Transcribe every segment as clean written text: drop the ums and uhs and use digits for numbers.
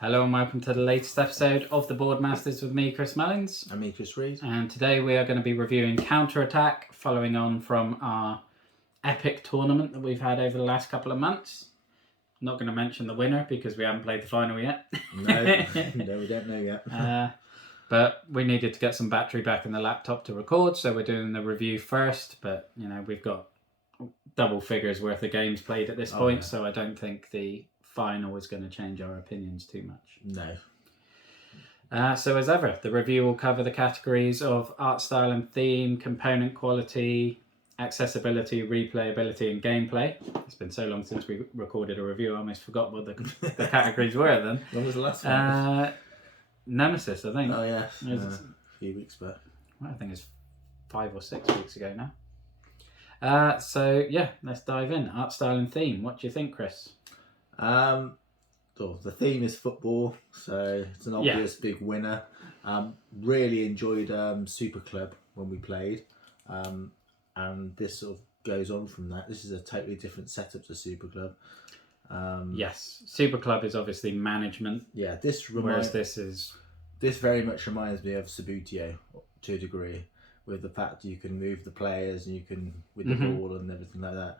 Hello and welcome to the latest episode of the Boardmasters with me, Chris Mullins. And me, Chris Reed. And today we are going to be reviewing Counter-Attack, following on from our epic tournament that we've had over the last couple of months. I'm not going to mention the winner because we haven't played the final yet. No, we don't know yet. But we needed to get some battery back in the laptop to record, so we're doing the review first. But, you know, we've got double figures worth of games played at this point, so I don't think the final is going to change our opinions too much. No. So as ever, the review will cover the categories of art style and theme, component quality, accessibility, replayability, and gameplay. It's been so long since we recorded a review, I almost forgot what the categories were then. When was the last one? Nemesis, I think. Oh, yeah. It was, a few weeks back. Well, I think it's 5 or 6 weeks ago now. So, yeah, let's dive in. Art style and theme. What do you think, Chris? The theme is football, so it's an obvious big winner. Really enjoyed Super Club when we played, and this sort of goes on from that. This is a totally different setup to Super Club. Yes, Super Club is obviously management. Yeah, whereas this is... This very much reminds me of Sabutio to a degree, with the fact you can move the players and you can with the ball and everything like that.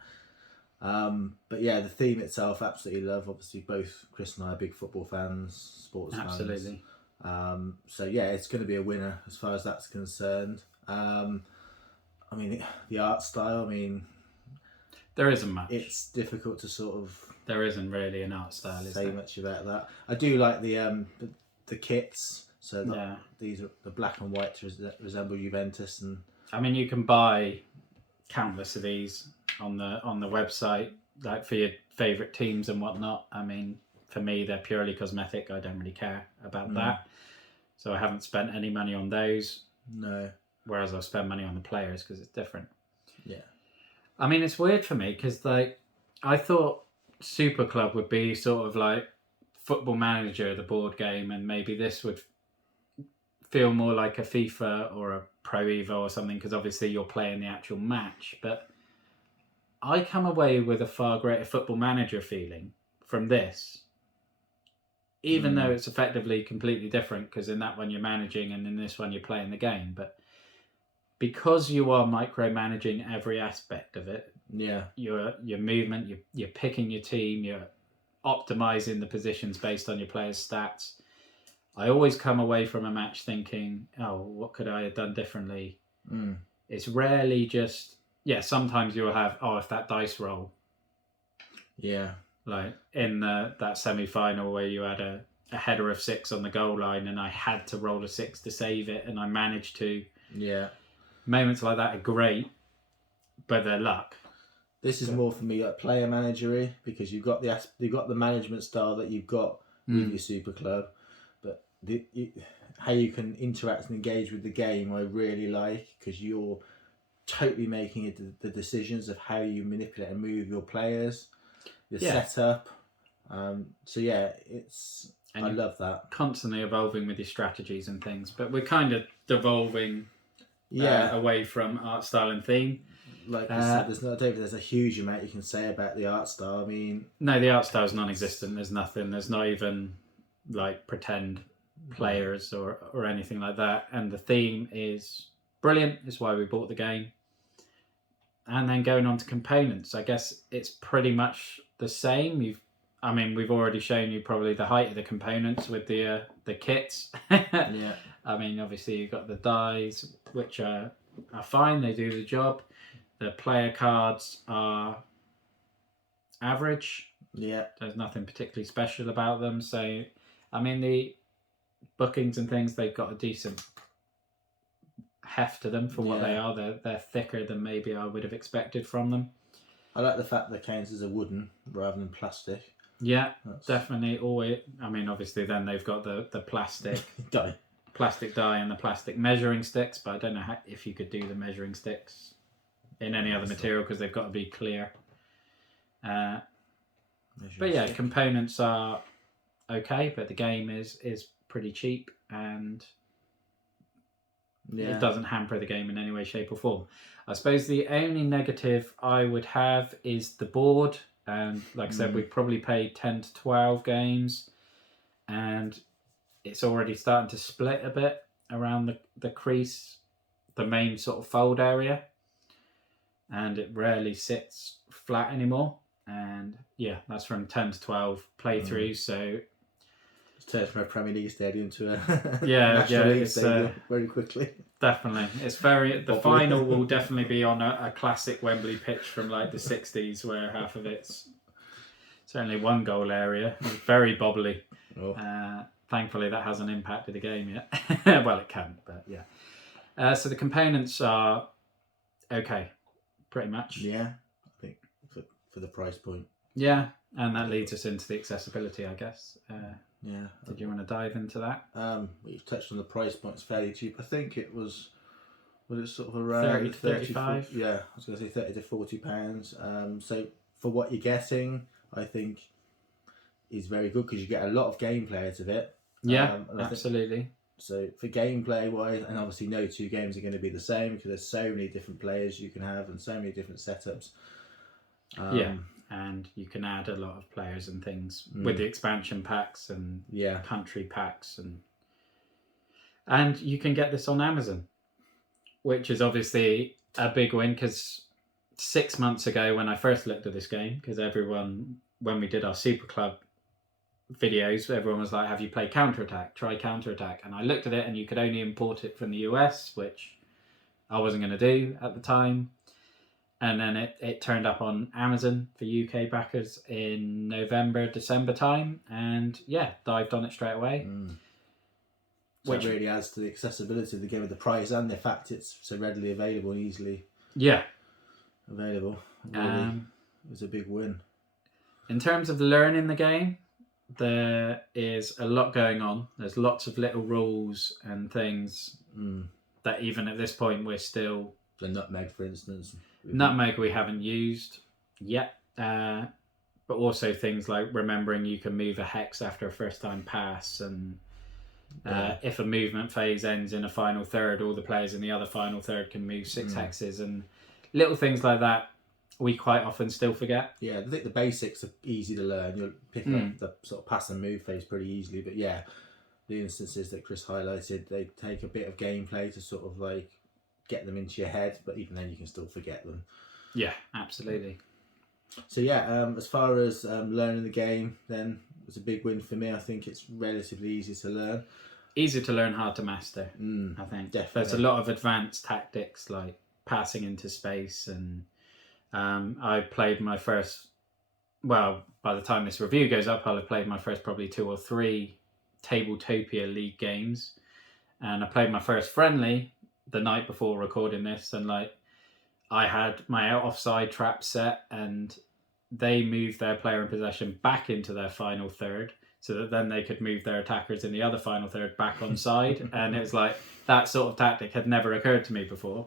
But yeah, the theme itself, absolutely love. Obviously, both Chris and I are big football fans, sports fans. Absolutely. So yeah, it's going to be a winner as far as that's concerned. I mean, the art style. I mean, there isn't much. It's difficult to sort of. There isn't really an art style. Say much about that. I do like the kits. So these are the black and white resemble Juventus, and I mean, you can buy countless of these on the website, like for your favourite teams and whatnot. I mean, for me, they're purely cosmetic. I don't really care about that. So I haven't spent any money on those. No. Whereas I'll spend money on the players because it's different. Yeah. I mean, it's weird for me because, like, I thought Super Club would be sort of like Football Manager, the board game, and maybe this would feel more like a FIFA or a Pro Evo or something because obviously you're playing the actual match. But I come away with a far greater Football Manager feeling from this, even though it's effectively completely different because in that one you're managing and in this one you're playing the game. But because you are micromanaging every aspect of it, your movement, you're picking your team, you're optimizing the positions based on your players' stats. I always come away from a match thinking, oh, what could I have done differently? It's rarely just, sometimes you'll have, if that dice roll. Yeah. Like in that semi-final where you had a header of 6 on the goal line and I had to roll a 6 to save it and I managed to. Yeah. Moments like that are great, but they're luck. This is more for me like player managery because you've got the management style that you've got with your Super Club, but how you can interact and engage with the game I really like because you're totally making it the decisions of how you manipulate and move your players, your setup. So yeah, I love that. Constantly evolving with your strategies and things, but we're kind of devolving away from art style and theme. Like I said, I don't think there's a huge amount you can say about the art style. I mean, no, the art style is non-existent. There's nothing. There's not even like pretend players or anything like that. And the theme is brilliant. It's why we bought the game. And then going on to components, I guess it's pretty much the same. We've already shown you probably the height of the components with the kits. Yeah. I mean, obviously you've got the dies, which are fine. They do the job. The player cards are average. Yeah. There's nothing particularly special about them. So, I mean, the bookings and things, they've got a decent heft to them for what they are. They're thicker than maybe I would have expected from them. I like the fact that the counters are wooden rather than plastic. Yeah, definitely. Always. I mean, obviously, then they've got the plastic plastic die and the plastic measuring sticks, but I don't know if you could do the measuring sticks in any other material because they've got to be clear. But yeah, components are okay, but the game is pretty cheap and it doesn't hamper the game in any way, shape or form. I suppose the only negative I would have is the board. And like I said, we've probably played 10 to 12 games and it's already starting to split a bit around the crease, the main sort of fold area, and it rarely sits flat anymore. And yeah, that's from 10 to 12 playthroughs. So It's turned from a Premier League stadium to a National League stadium very quickly. Definitely, it's very. The final will definitely be on a classic Wembley pitch from like the 60s, where half of it's only one goal area. It's very bobbly. Oh. Thankfully, that hasn't impacted the game yet. Well, it can, but yeah. So the components are okay, pretty much. Yeah, I think for the price point. Yeah, and that leads us into the accessibility, I guess. Yeah. Did you want to dive into that? You've touched on the price point. It's fairly cheap. I think it was it sort of around 30 to 35? 40, yeah, I was going to say £30 to £40. So for what you're getting, I think is very good because you get a lot of gameplay out of it. Yeah, absolutely. So for gameplay wise, and obviously no two games are going to be the same because there's so many different players you can have and so many different setups. Yeah, and you can add a lot of players and things with the expansion packs and country packs, and you can get this on Amazon, which is obviously a big win because 6 months ago when I first looked at this game, because everyone, when we did our Super Club videos, everyone was like, have you played Counterattack? Try Counterattack. And I looked at it and you could only import it from the US, which I wasn't going to do at the time. And then it turned up on Amazon for UK backers in November, December time. And yeah, dived on it straight away. So which really adds to the accessibility of the game with the price and the fact it's so readily available and easily available. Really, it was a big win. In terms of learning the game, there is a lot going on. There's lots of little rules and things that even at this point we're still... The nutmeg, for instance. Nutmeg we haven't used yet. But also things like remembering you can move a hex after a first time pass, and if a movement phase ends in a final third, all the players in the other final third can move 6 hexes, and little things like that we quite often still forget. Yeah, I think the basics are easy to learn. You'll pick up the sort of pass and move phase pretty easily, but yeah, the instances that Chris highlighted, they take a bit of gameplay to sort of like get them into your head, but even then you can still forget them. Yeah, absolutely. So yeah, as far as learning the game, then it was a big win for me. I think it's relatively easy to learn. Easy to learn, hard to master, I think. Definitely. There's a lot of advanced tactics like passing into space, and I played my first... Well, by the time this review goes up, I'll have played my first probably 2 or 3 Tabletopia League games. And I played my first friendly the night before recording this, and like I had my offside trap set, and they moved their player in possession back into their final third so that then they could move their attackers in the other final third back on side. And it was like, that sort of tactic had never occurred to me before.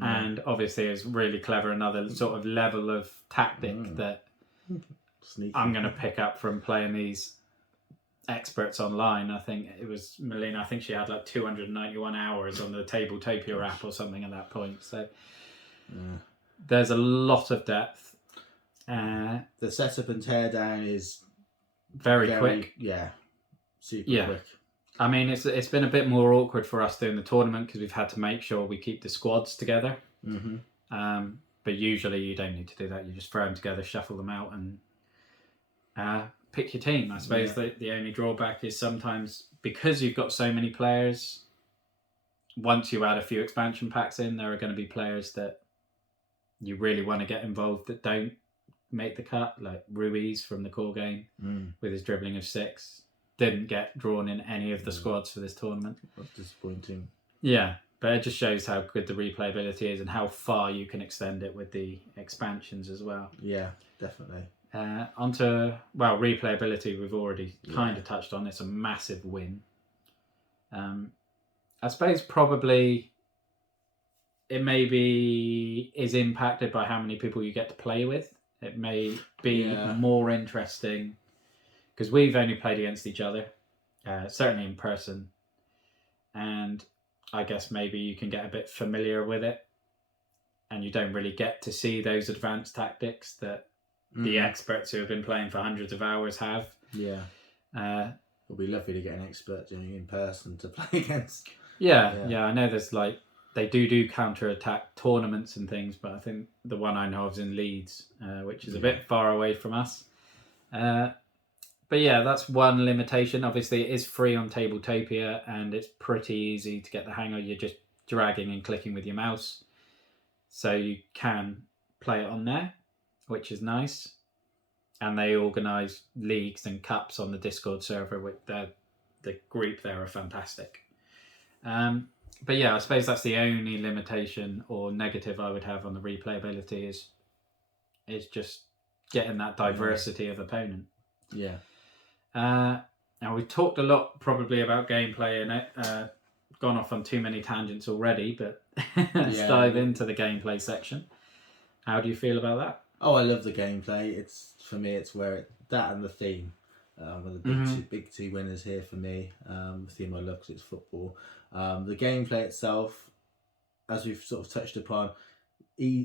And obviously it's really clever, another sort of level of tactic that Sneaky. I'm going to pick up from playing these experts online. I think it was Melina, I think she had like 291 hours on the Tabletopia app or something at that point. So there's a lot of depth. The setup and teardown is very quick. Yeah, super quick. I mean, it's been a bit more awkward for us doing the tournament because we've had to make sure we keep the squads together. But usually you don't need to do that. You just throw them together, shuffle them out, and pick your team. I suppose the only drawback is sometimes because you've got so many players, once you add a few expansion packs in, there are going to be players that you really want to get involved that don't make the cut, like Ruiz from the core game with his dribbling of 6. Didn't get drawn in any of the squads for this tournament. That's disappointing. Yeah, but it just shows how good the replayability is and how far you can extend it with the expansions as well. Yeah, definitely. Onto, well, replayability we've already kind of touched on. It's a massive win. I suppose probably it maybe is impacted by how many people you get to play with. It may be more interesting because we've only played against each other, certainly in person. And I guess maybe you can get a bit familiar with it and you don't really get to see those advanced tactics that the experts who have been playing for hundreds of hours have. Yeah. It'll be lovely to get an expert doing in person to play against. Yeah. I know there's like they do counter-attack tournaments and things, but I think the one I know of is in Leeds, which is a bit far away from us. But yeah, that's one limitation. Obviously, it is free on Tabletopia, and it's pretty easy to get the hang of. You're just dragging and clicking with your mouse, so you can play it on there, which is nice. And they organise leagues and cups on the Discord server. With the group there are fantastic. But yeah, I suppose that's the only limitation or negative I would have on the replayability is just getting that diversity of opponent. Yeah. Now we've talked a lot probably about gameplay and gone off on too many tangents already, but let's dive into the gameplay section. How do you feel about that? Oh, I love the gameplay. It's for me, it's where that and the theme. One of the big two winners here for me. The theme I love because it's football. The gameplay itself, as we've sort of touched upon,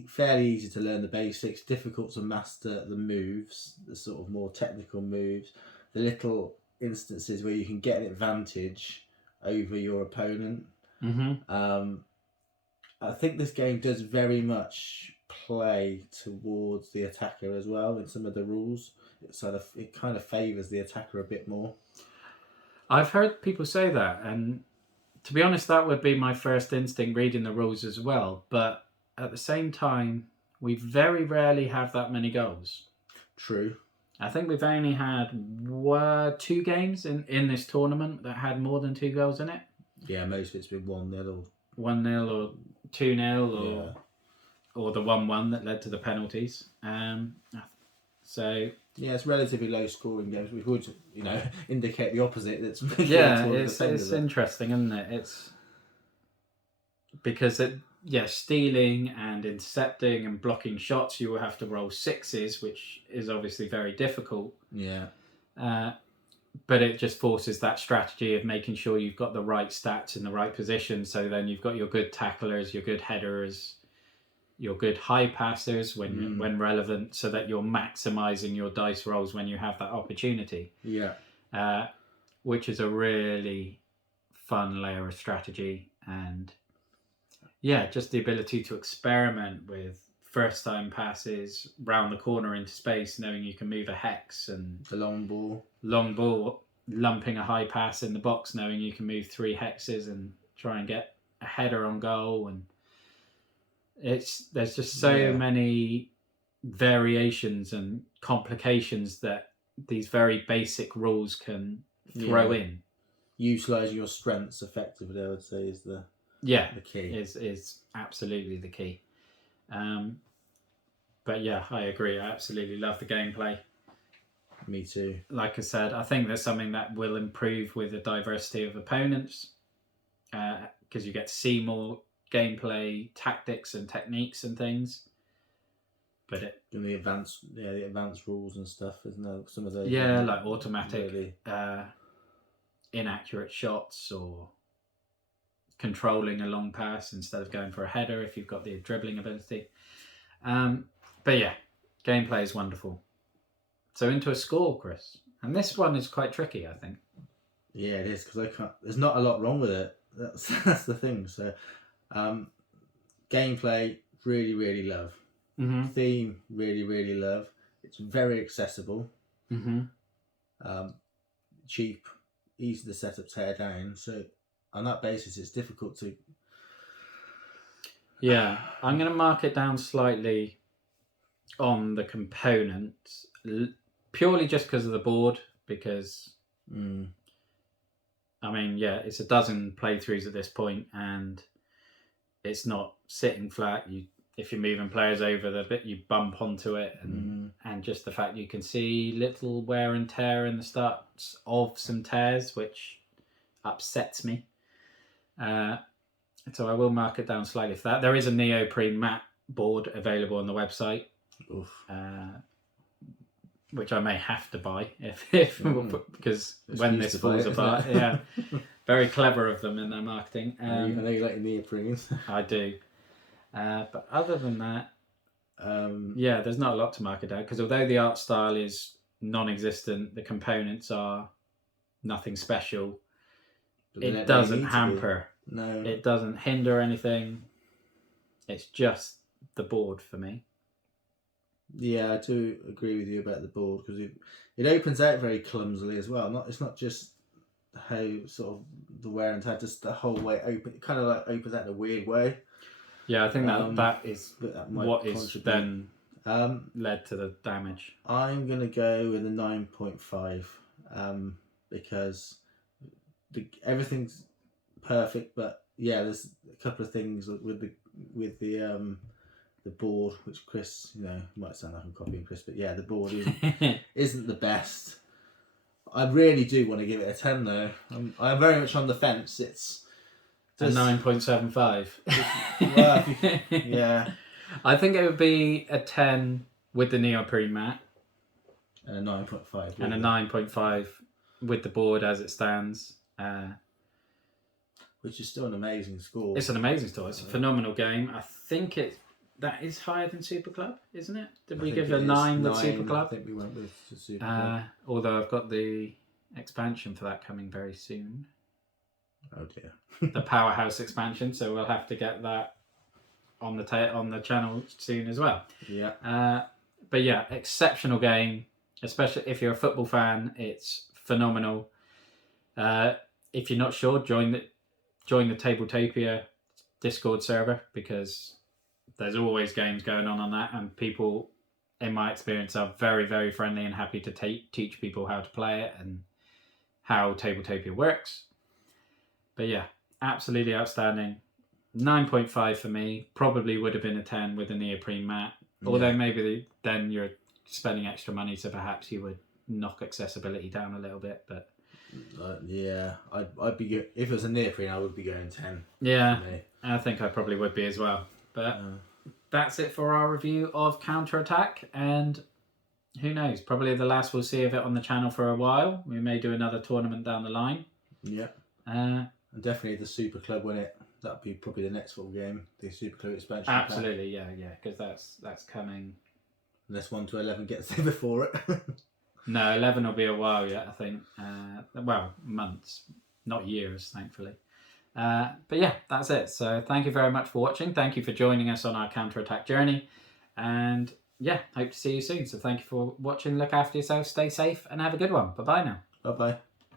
fairly easy to learn the basics, difficult to master the moves, the sort of more technical moves, the little instances where you can get an advantage over your opponent. I think this game does very much play towards the attacker as well in some of the rules. It kind of favours the attacker a bit more. I've heard people say that, and to be honest, that would be my first instinct reading the rules as well. But at the same time, we very rarely have that many goals. True. I think we've only had 2 games in this tournament that had more than 2 goals in it. Yeah, most of it's been 1-0 or 1-0 or 2-0 or the 1-1 that led to the penalties. So yeah, it's relatively low scoring games. We would, indicate the opposite. It's it's interesting, isn't it? It's because stealing and intercepting and blocking shots, you will have to roll 6s, which is obviously very difficult. Yeah. But it just forces that strategy of making sure you've got the right stats in the right position. So then you've got your good tacklers, your good headers, your good high passers when relevant, so that you're maximising your dice rolls when you have that opportunity. Yeah. Which is a really fun layer of strategy. And yeah, just the ability to experiment with first time passes round the corner into space, knowing you can move a hex, and the long ball, lumping a high pass in the box, knowing you can move 3 hexes and try and get a header on goal. And there's just so many variations and complications that these very basic rules can throw in. Utilising your strengths effectively, I would say, is the key. Is absolutely the key. But yeah, I agree. I absolutely love the gameplay. Me too. Like I said, I think there's something that will improve with the diversity of opponents, because you get to see more gameplay tactics and techniques and things. But the advanced rules and stuff, isn't there? Some of those. Yeah, like automatic, inaccurate shots, or controlling a long pass instead of going for a header if you've got the dribbling ability. But yeah, gameplay is wonderful. So into a score, Chris. And this one is quite tricky, I think. Yeah, it is, because there's not a lot wrong with it. That's the thing. So, gameplay, really, really love. Theme, really, really love. It's very accessible. Cheap, easy to set up, tear down. So on that basis, it's difficult to... Yeah, I'm going to mark it down slightly on the components, purely just because of the board, because I mean, yeah, it's a dozen playthroughs at this point, and it's not sitting flat. If you're moving players over the bit, you bump onto it, and just the fact you can see little wear and tear in the starts of some tears, which upsets me. So I will mark it down slightly for that. There is a neoprene mat board available on the website, which I may have to buy because when this falls apart, very clever of them in their marketing. I know you like neoprenes. I do, but other than that, there's not a lot to mark it down, because although the art style is non-existent, the components are nothing special. But they It don't doesn't need to be. hamper. No. It doesn't hinder anything. It's just the board for me. Yeah, I do agree with you about the board because it opens out very clumsily as well. It's not just how sort of the wear and tear, just the whole way open. It kind of like opens out in a weird way. Yeah, I think that is that might what is then led to the damage. I'm gonna go with a 9.5 because everything's perfect, but yeah, there's a couple of things with the board, which Chris, might sound like I'm copying Chris, but yeah, the board isn't the best. I really do want to give it a 10 though. I'm very much on the fence. It's just, a 9.75. Well, yeah. I think it would be a 10 with the neoprene mat. And a 9.5. And a 9.5 with the board as it stands. Which is still an amazing score. It's an amazing score. It's a phenomenal game. I think that is higher than Super Club, isn't it? Did we give it a 9 with Super Club? I think we went with Super Club. Although I've got the expansion for that coming very soon. Oh dear. The Powerhouse expansion, so we'll have to get that on the channel soon as well. Yeah. But yeah, exceptional game, especially if you're a football fan. It's phenomenal. If you're not sure, join the Tabletopia Discord server because there's always games going on that, and people, in my experience, are very, very friendly and happy to teach people how to play it and how Tabletopia works. But yeah, absolutely outstanding. 9.5 for me. Probably would have been a 10 with a neoprene mat. Although maybe then you're spending extra money, so perhaps you would knock accessibility down a little bit. But yeah, I'd be if it was a neoprene, I would be going 10. Yeah, I think I probably would be as well. But that's it for our review of Counterattack, and who knows? Probably the last we'll see of it on the channel for a while. We may do another tournament down the line. Yeah. And definitely the Super Club when that'd be probably the next full game, the Super Club expansion. Absolutely, pack. Yeah, because that's coming. Unless 1 to 11 gets there before it. No, 11 will be a while yet, I think. Well, months, not years, thankfully. But yeah, that's it. So thank you very much for watching. Thank you for joining us on our Counterattack journey. And yeah, hope to see you soon. So thank you for watching. Look after yourself, stay safe, and have a good one. Bye-bye now. Bye-bye.